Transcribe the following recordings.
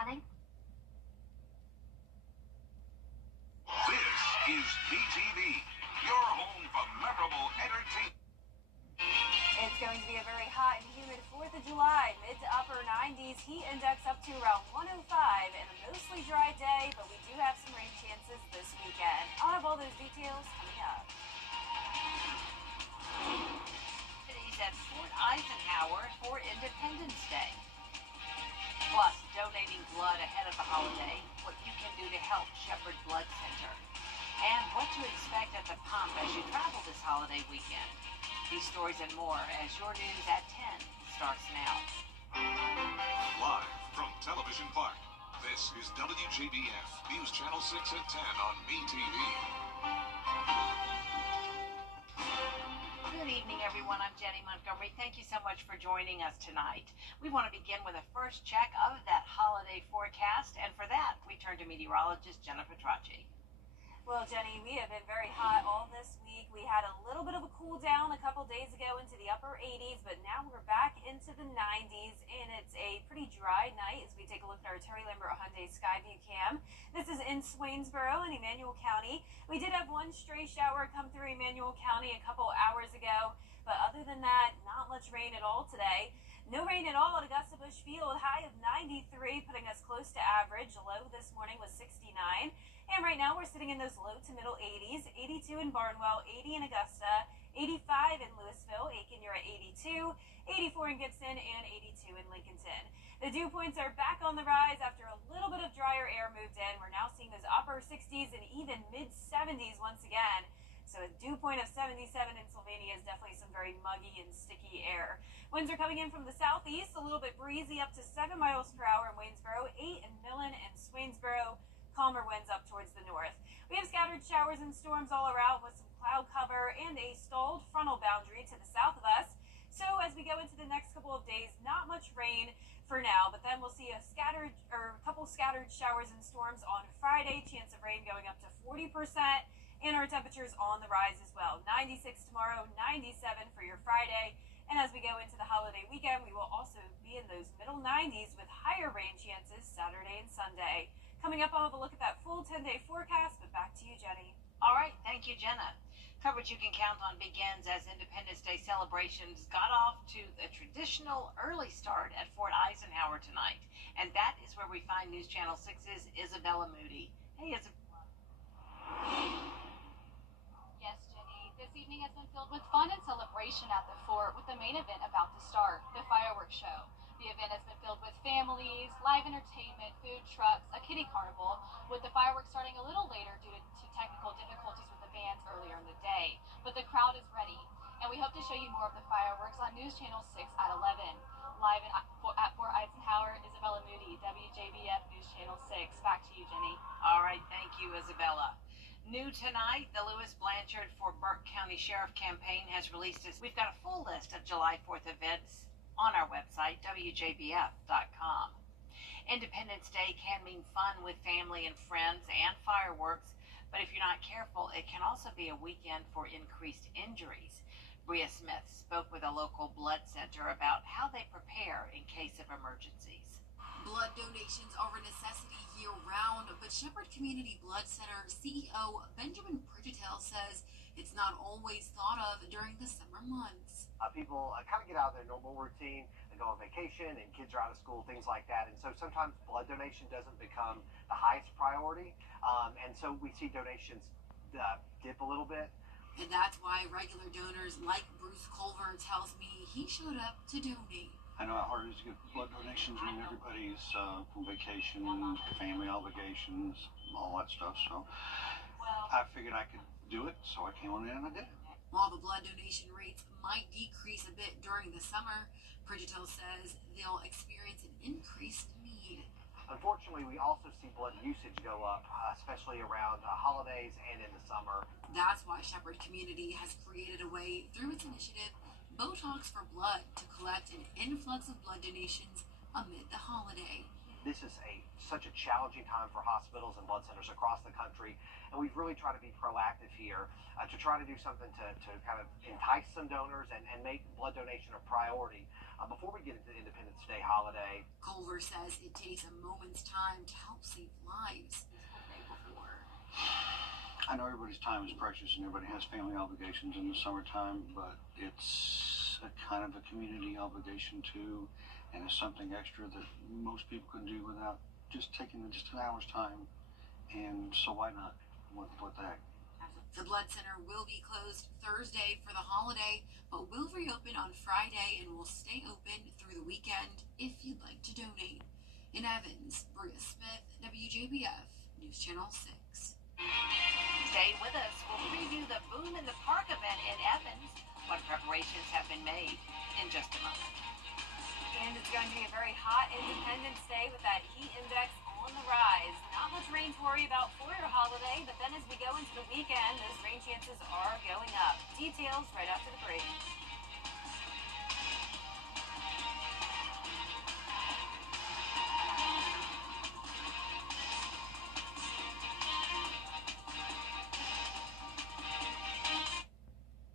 darling. This is BTV, your home for memorable entertainment. It's going to be a very hot and humid 4th of July, mid to upper 90s. Heat index up to around 105 and a mostly dry day, but we do have some rain chances this weekend. I'll have all those details coming up. Today's at Fort Eisenhower for Independence Day. Plus, donating blood ahead of the holiday, what you can do to help Shepherd Blood Center, and what to expect at the pump as you travel this holiday weekend. These stories and more as your news at 10 starts now. Live from Television Park, this is WJBF, News Channel 6 at 10 on BTV. Good evening, everyone. I'm Jenny Montgomery. Thank you so much for joining us tonight. We want to begin with a first check of that holiday forecast, and for that, we turn to meteorologist Jennifer Tracci. Well, Jenny, we have been very hot all this week. We had a little bit of a cool down a couple days ago into the upper 80s, but now we're back into the 90s, and it's a pretty dry night as we take a look at our Terry Lambert Hyundai Skyview cam. This is in Swainsboro in Emmanuel County. We did have one stray shower come through Emmanuel County a couple hours ago, but other than that, not much rain at all today. No rain at all at Augusta Busch Field, high of 93, putting us close to average. Low this morning was 69. And right now we're sitting in those low to middle 80s, 82 in Barnwell, 80 in Augusta, 85 in Louisville, Aiken, you're at 82, 84 in Gibson, and 82 in Lincolnton. The dew points are back on the rise after a little bit of drier air moved in. We're now seeing those upper 60s and even mid 70s once again. So a dew point of 77 in Sylvania is definitely some very muggy and sticky air. Winds are coming in from the southeast, a little bit breezy, up to 7 miles per hour in Waynesboro, 8 in Millen and Swainsboro. Calmer winds up towards the north. We have scattered showers and storms all around with some cloud cover and a stalled frontal boundary to the south of us. So as we go into the next couple of days, not much rain for now, but then we'll see a couple scattered showers and storms on Friday. Chance of rain going up to 40%, and our temperatures on the rise as well. 96 tomorrow, 97 for your Friday. And as we go into the holiday weekend, we will also be in those middle 90s with higher rain chances Saturday and Sunday. Coming up, I'll have a look at that full 10-day forecast, but back to you, Jenny. All right, thank you, Jenna. Coverage you can count on begins as Independence Day celebrations got off to a traditional early start at Fort Eisenhower tonight. And that is where we find News Channel 6's Isabella Moody. Hey, Isabella. Yes, Jenny. This evening has been filled with fun and celebration at the fort with the main event about to start, the fireworks show. The event has been filled with families, live entertainment, food trucks, a kiddie carnival, with the fireworks starting a little later due to technical difficulties with the bands earlier in the day. But the crowd is ready, and we hope to show you more of the fireworks on News Channel 6 at 11. Live at Fort Eisenhower, Isabella Moody, WJBF News Channel 6. Back to you, Jenny. All right, thank you, Isabella. New tonight, the Lewis Blanchard for Burke County Sheriff campaign has released this. We've got a full list of July 4th events on our website, WJBF.com. Independence Day can mean fun with family and friends and fireworks, but if you're not careful, it can also be a weekend for increased injuries. Bria Smith spoke with a local blood center about how they prepare in case of emergencies. Blood donations are a necessity year-round, but Shepherd Community Blood Center CEO Benjamin Bridgetel says it's not always thought of during the summer months. People kind of get out of their normal routine and go on vacation, and kids are out of school, things like that. And so sometimes blood donation doesn't become the highest priority. And so we see donations dip a little bit. And that's why regular donors like Bruce Culver tells me he showed up to donate. I know how hard it is to get blood donations when everybody's on vacation, family obligations, all that stuff. So I figured I could do it, so I came on in and I did it. While the blood donation rates might decrease a bit during the summer, Bridgetel says they'll experience an increased need. Unfortunately, we also see blood usage go up, especially around holidays and in the summer. That's why Shepherd Community has created a way through its initiative, Botox for Blood, to collect an influx of blood donations amid the holiday. this is such a challenging time for hospitals and blood centers across the country, and we've really tried to be proactive here to try to do something to kind of entice some donors and make blood donation a priority before we get into the Independence Day holiday. Culver says it takes a moment's time to help save lives. I know everybody's time is precious and everybody has family obligations in the summertime, but it's a kind of a community obligation too, and it's something extra that most people can do without just taking just an hour's time. And so why not? What the heck? The blood center will be closed Thursday for the holiday, but will reopen on Friday and will stay open through the weekend if you'd like to donate. In Evans, Bria Smith, WJBF, News Channel 6. Stay with us. We'll preview the Boom in the Park event in Evans. What preparations have been made in just a moment. And it's going to be a very hot Independence Day with that heat index on the rise. Not much rain to worry about for your holiday, but then as we go into the weekend, those rain chances are going up. Details right after the break.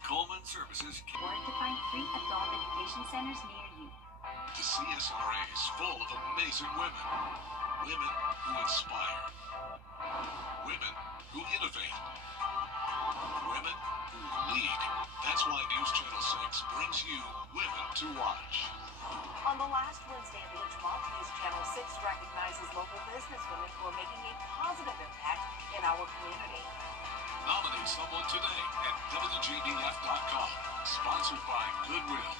Coleman Services. Or to find free adult education centers near you. The CSRA is full of amazing women. Women who inspire. Women who innovate. Women who lead. That's why News Channel 6 brings you Women to Watch. On the last Wednesday of each month, News Channel 6 recognizes local businesswomen who are making a positive impact in our community. Nominate someone today at WJBF.com. Sponsored by Goodwill.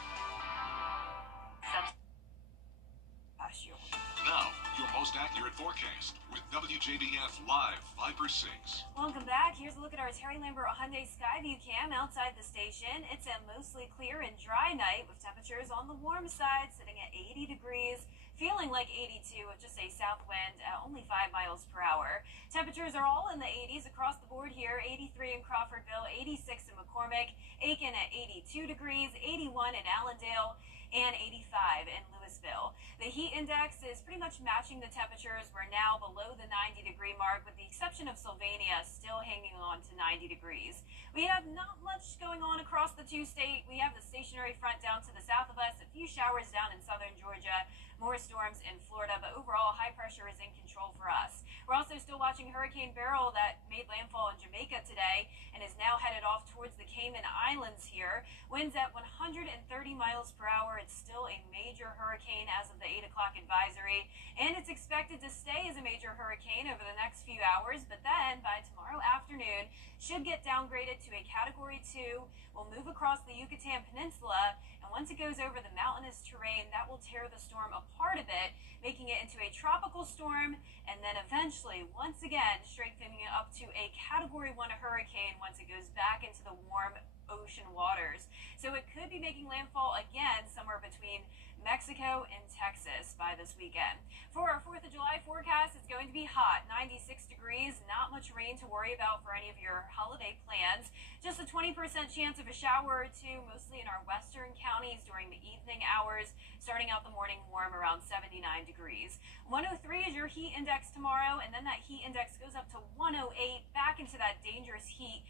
Now, your most accurate forecast with WJBF Live Viper 6. Welcome back. Here's a look at our Terry Lambert Hyundai Skyview cam outside the station. It's a mostly clear and dry night with temperatures on the warm side sitting at 80 degrees, feeling like 82 with just a south wind at only 5 miles per hour. Temperatures are all in the 80s across the board here. 83 in Crawfordville, 86 in McCormick, Aiken at 82 degrees, 81 in Allendale, and 85 in Louisville. The heat index is pretty much matching the temperatures. We're now below the 90-degree mark, with the exception of Sylvania still hanging on to 90 degrees. We have not much going on across the two-state. We have the stationary front down to the south of us, a few showers down in southern Georgia, more storms in Florida, but overall high pressure is in control for us. We're also still watching Hurricane Beryl that made landfall in Jamaica today and is now headed off towards the Cayman Islands here. Winds at 130 miles per hour. It's still a major hurricane as of the 8 o'clock advisory, and it's expected to stay as a major hurricane over the next few hours, but then by tomorrow afternoon should get downgraded to a Category 2, will move across the Yucatan Peninsula, and once it goes over the mountainous terrain, that will tear the storm apart a bit, making it into a tropical storm, and then eventually, once again, strengthening it up to a Category 1 hurricane once it goes back into the warm ocean waters. So it could be making landfall again somewhere between Mexico and Texas by this weekend. For our 4th of July forecast, it's going to be hot, 96 degrees, not much rain to worry about for any of your holiday plans. Just a 20% chance of a shower or two, mostly in our western counties during the evening hours, starting out the morning warm around 79 degrees. 103 is your heat index tomorrow, and then that heat index goes up to 108, back into that dangerous heat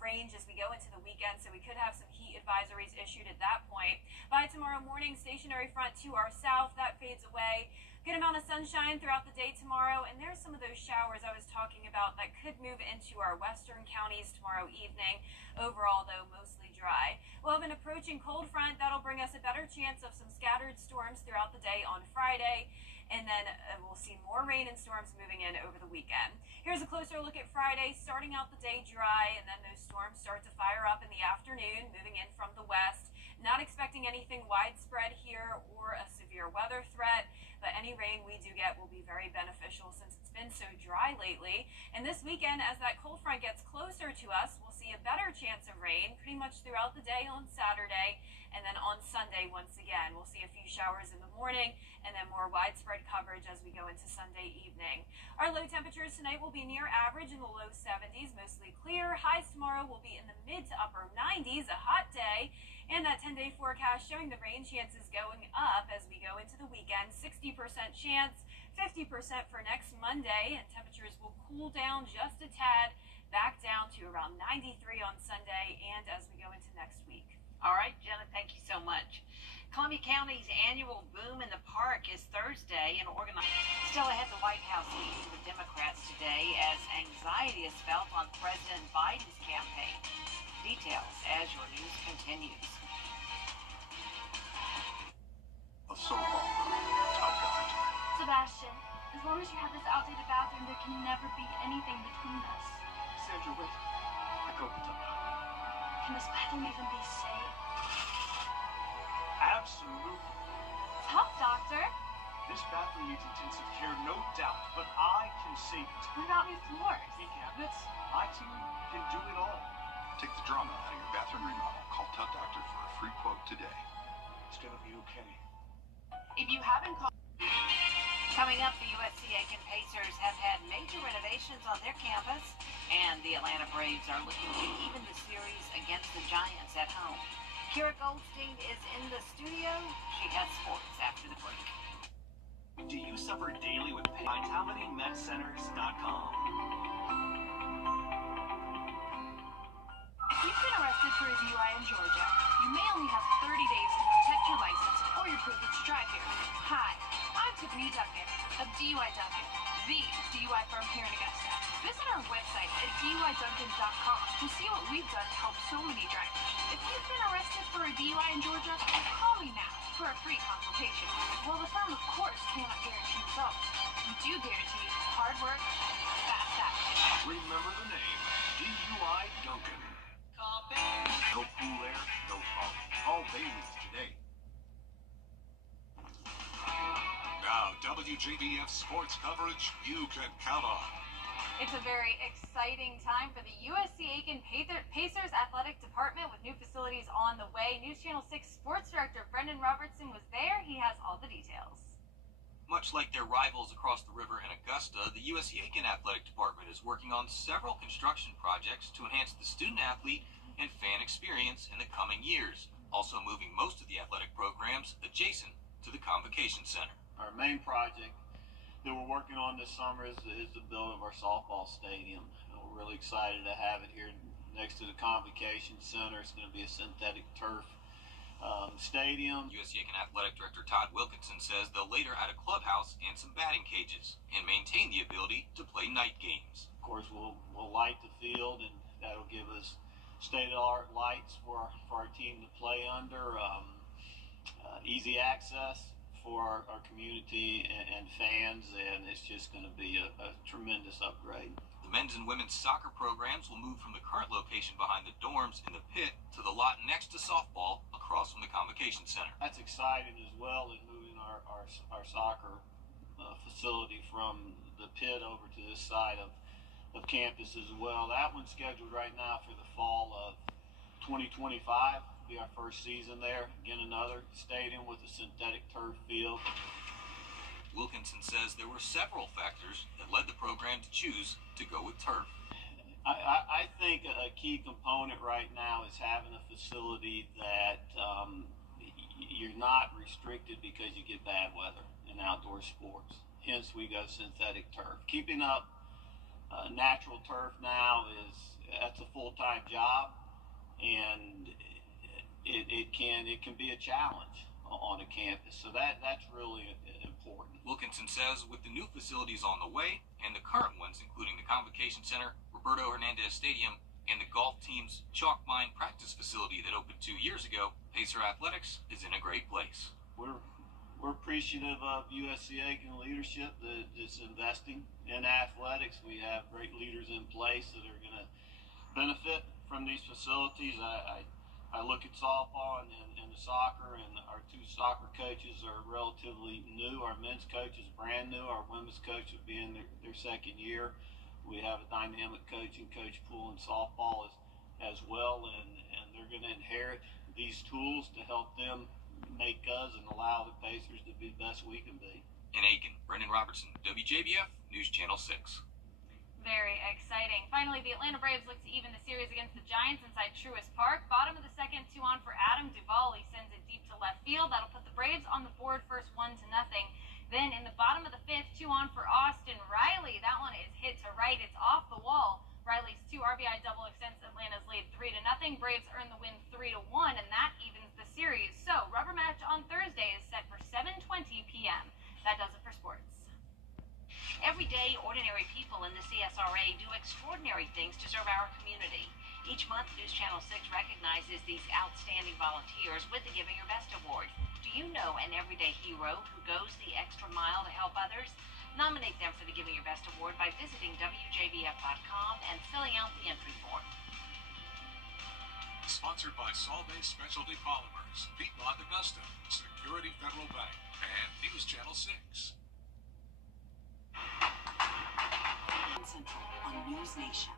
range as we go into the weekend, so we could have some heat advisories issued at that point. By tomorrow morning, stationary front to our south, that fades away. Good amount of sunshine throughout the day tomorrow, and there's some of those showers I was talking about that could move into our western counties tomorrow evening. Overall, though, mostly dry. We'll have an approaching cold front that'll bring us a better chance of some scattered storms throughout the day on Friday, and then we'll see more rain and storms moving in over the weekend. Here's a closer look at Friday, starting out the day dry, and then those storms start to fire up in the afternoon, moving in from the west. Not expecting anything widespread here or a severe weather threat, but any rain we do get will be very beneficial since it's been so dry lately. And this weekend, as that cold front gets closer to us, we'll see a better chance of rain pretty much throughout the day on Saturday. And then on Sunday, once again, we'll see a few showers in the morning and then more widespread coverage as we go into Sunday evening. Our low temperatures tonight will be near average in the low 70s, mostly clear. Highs tomorrow will be in the mid to upper 90s, a hot day. And that 10-day forecast showing the rain chances going up as we go into the weekend. 60% chance 50% for next Monday, and temperatures will cool down just a tad, back down to around 93 on Sunday and as we go into next week. All right, Jenna, thank you so much. Columbia County's annual Boom in the Park is Thursday, and organized. Still ahead, the White House meeting with Democrats today as anxiety is felt on President Biden's campaign. Details as your news continues. A soap opera. Sebastian, as long as you have this outdated bathroom, there can never be anything between us. Sandra, wait. I go with them. Can this bathroom even be safe? Absolutely. Tough, Doctor. This bathroom needs intensive care, no doubt, but I can save it. What about new floors? New cabinets, my team can do it all. Take the drama out of your bathroom remodel. Call Tut Doctor for a free quote today. It's gonna be okay. If you haven't called... Coming up, the USC Aiken Pacers have had major renovations on their campus, and the Atlanta Braves are looking to even the series against the Giants at home. Kira Goldstein is in the studio. She has sports after the break. Do you suffer daily with pain? Find HowManyMedCenters.com. If you've been arrested for a DUI in Georgia, you may only have 30 days to protect your license or your privilege to drive here. Hi, I'm Tiffany Duncan of DUI Duncan, the DUI firm here in Augusta. Visit our website at DUIDuncan.com to see what we've done to help so many drivers. If you've been arrested for a DUI in Georgia, call me now for a free consultation. While the firm, of course, cannot guarantee results, we do guarantee hard work, fast action. Remember the name, DUI Duncan. No cool air, no problem. Call Bailey's today. Now, WJBF sports coverage you can count on. It's a very exciting time for the USC Aiken Pacers Athletic Department with new facilities on the way. News Channel 6 Sports Director Brendan Robertson was there. He has all the details. Much like their rivals across the river in Augusta, the USC Aiken Athletic Department is working on several construction projects to enhance the student-athlete and fan experience in the coming years, also moving most of the athletic programs adjacent to the Convocation Center. Our main project that we're working on this summer is the building of our softball stadium. We're really excited to have it here next to the Convocation Center. It's going to be a synthetic turf stadium. USC Aiken Athletic Director Todd Wilkinson says they'll later add a clubhouse and some batting cages and maintain the ability to play night games. Of course, we'll light the field, and that'll give us state-of-the-art lights for our team to play under, easy access for our community and fans, and it's just going to be a tremendous upgrade. The men's and women's soccer programs will move from the current location behind the dorms in the pit to the lot next to softball across from the Convocation Center. That's exciting as well, as moving our soccer facility from the pit over to this side of campus as well. That one's scheduled right now for the fall of 2025. Be our first season there. Again, another stadium with a synthetic turf field. Wilkinson says there were several factors that led the program to choose to go with turf. I think a key component right now is having a facility that you're not restricted because you get bad weather in outdoor sports. Hence, we go synthetic turf. Keeping up natural turf now that's a full-time job, and it can be a challenge on a campus. So that's really important. Wilkinson says with the new facilities on the way and the current ones, including the Convocation Center, Roberto Hernandez Stadium, and the golf team's Chalk Mine practice facility that opened 2 years ago, Pacer Athletics is in a great place. We're appreciative of USC Aiken leadership that's investing in athletics. We have great leaders in place that are going to benefit from these facilities. I look at softball and the soccer, and our two soccer coaches are relatively new. Our men's coach is brand new. Our women's coach will be in their second year. We have a dynamic coaching coach pool in softball as well, and they're going to inherit these tools to help them make us and allow the Pacers to be the best we can be. In Aiken, Brendan Robertson, WJBF, News Channel 6. Very exciting. Finally, the Atlanta Braves look to even the series against the Giants inside Truist Park. Bottom of the second, 2 on for Adam Duvall. He sends it deep to left field. That'll put the Braves on the board first 1-0. Then in the bottom of the 5th, 2 on for Austin Riley. That one is hit to right. It's off the wall. Riley's 2 RBI double extends Atlanta's lead 3-0. Braves earn the win 3-1, and that evens the series. So rubber match on Thursday is set for 7:20 p.m. That does it for sports. Everyday, ordinary people in the CSRA do extraordinary things to serve our community. Each month, News Channel 6 recognizes these outstanding volunteers with the Giving Your Best Award. Do you know an everyday hero who goes the extra mile to help others? Nominate them for the Giving Your Best Award by visiting WJBF.com and filling out the entry form. Sponsored by Solvay Specialty Polymers, Piedmont Augusta, Security Federal Bank, and News Channel 6. Central on News Nation.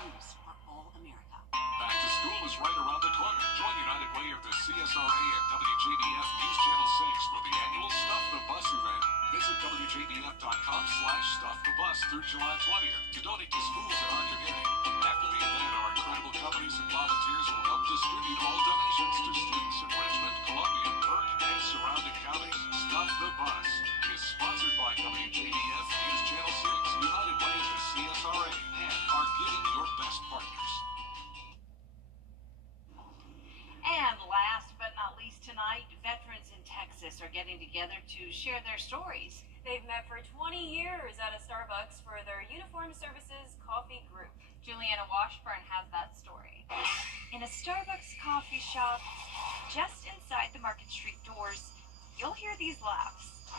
News for all America. Back to school is right around the corner. Join United Way of the CSRA and WJBF News Channel 6 for the annual Stuff the Bus event. Visit WJBF.com/StuffTheBus through July 20th to donate to schools in our community. After the event, our incredible companies and volunteers will help distribute all donations to students in Richmond, Columbia, Burke, and surrounding counties. Stuff the Bus is sponsored by WJBF News Channel 6, United Way of the CSRA, and our Giving Your Best partners. And last but not least tonight, veterans in Texas are getting together to share their stories. They've met for 20 years at a Starbucks for their Uniformed Services Coffee Group. Juliana Washburn has that story. In a Starbucks coffee shop just inside the Market Street doors, you'll hear these laughs.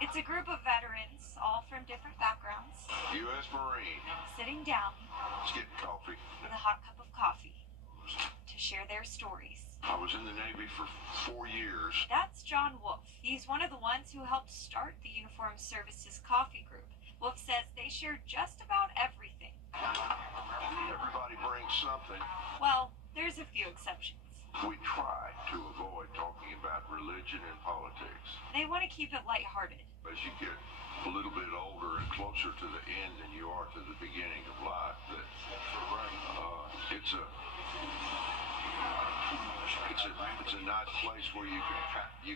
It's a group of veterans, all from different backgrounds, U.S. Marine, sitting down let's get coffee. with a hot cup of coffee to share their stories. I was in the Navy for 4 years. That's John Wolf. He's one of the ones who helped start the Uniformed Services Coffee Group. Wolf says they share just about everything. Everybody brings something. Well, there's a few exceptions. We try to avoid talking about religion and politics. They want to keep it lighthearted. As you get a little bit older and closer to the end than you are to the beginning of life, that it's a nice place where you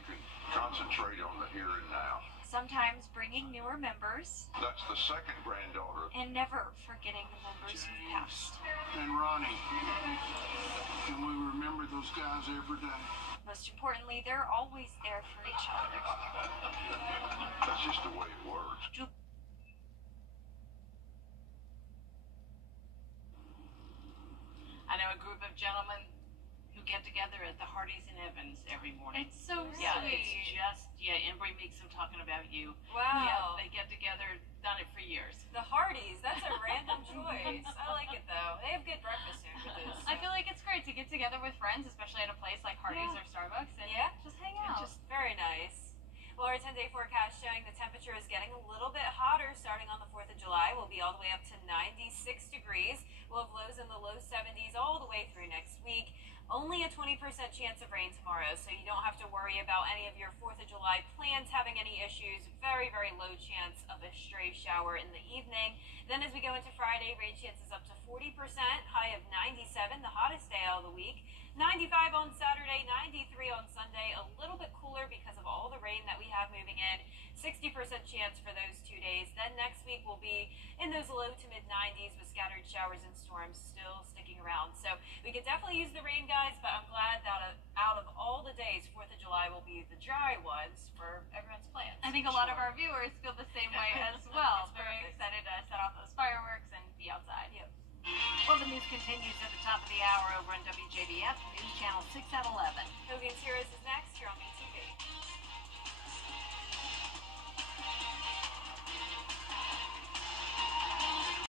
can concentrate on the here and now. Sometimes bringing newer members. That's the second granddaughter. And never forgetting the members who've passed. And Ronnie. And we remember those guys every day. Most importantly, they're always there for each other. That's just the way it works. I know a group of gentlemen who get together at the Hardee's in Evans every morning. It's so Yeah, sweet. it's just, Embry makes them talking about you. Wow. Yeah, they get together, done it for years. The Hardee's, that's a random choice. I like it though. They have good breakfast sandwiches. I feel like it's great to get together with friends, especially at a place like Hardee's or Starbucks, and just hang out. Just very nice. Well, our 10-day forecast showing the temperature is getting a little bit hotter starting on the 4th of July. We'll be all the way up to 96 degrees. We'll have lows in the low 70s all the way through next week. Only a 20% chance of rain tomorrow, so you don't have to worry about any of your 4th of July plans having any issues. Very, very low chance of a stray shower in the evening. Then as we go into Friday, rain chances up to 40%, high of 97, the hottest day of the week. 95 on Saturday, 93 on Sunday, a little bit cooler because of all the rain that we have moving in. 60% chance for those 2 days. Then next week will be in those low to mid 90s with scattered showers and storms still sticking around. So we could definitely use the rain, guys, but I'm glad that out of all the days, 4th of July will be the dry ones for everyone's plans. I think a lot of our viewers feel the same way as well. Very excited to set off those fireworks and be outside. Yep. Well, the news continues at the top of the hour over on WJBF News Channel 6 at 11. Hogan's Heroes is next.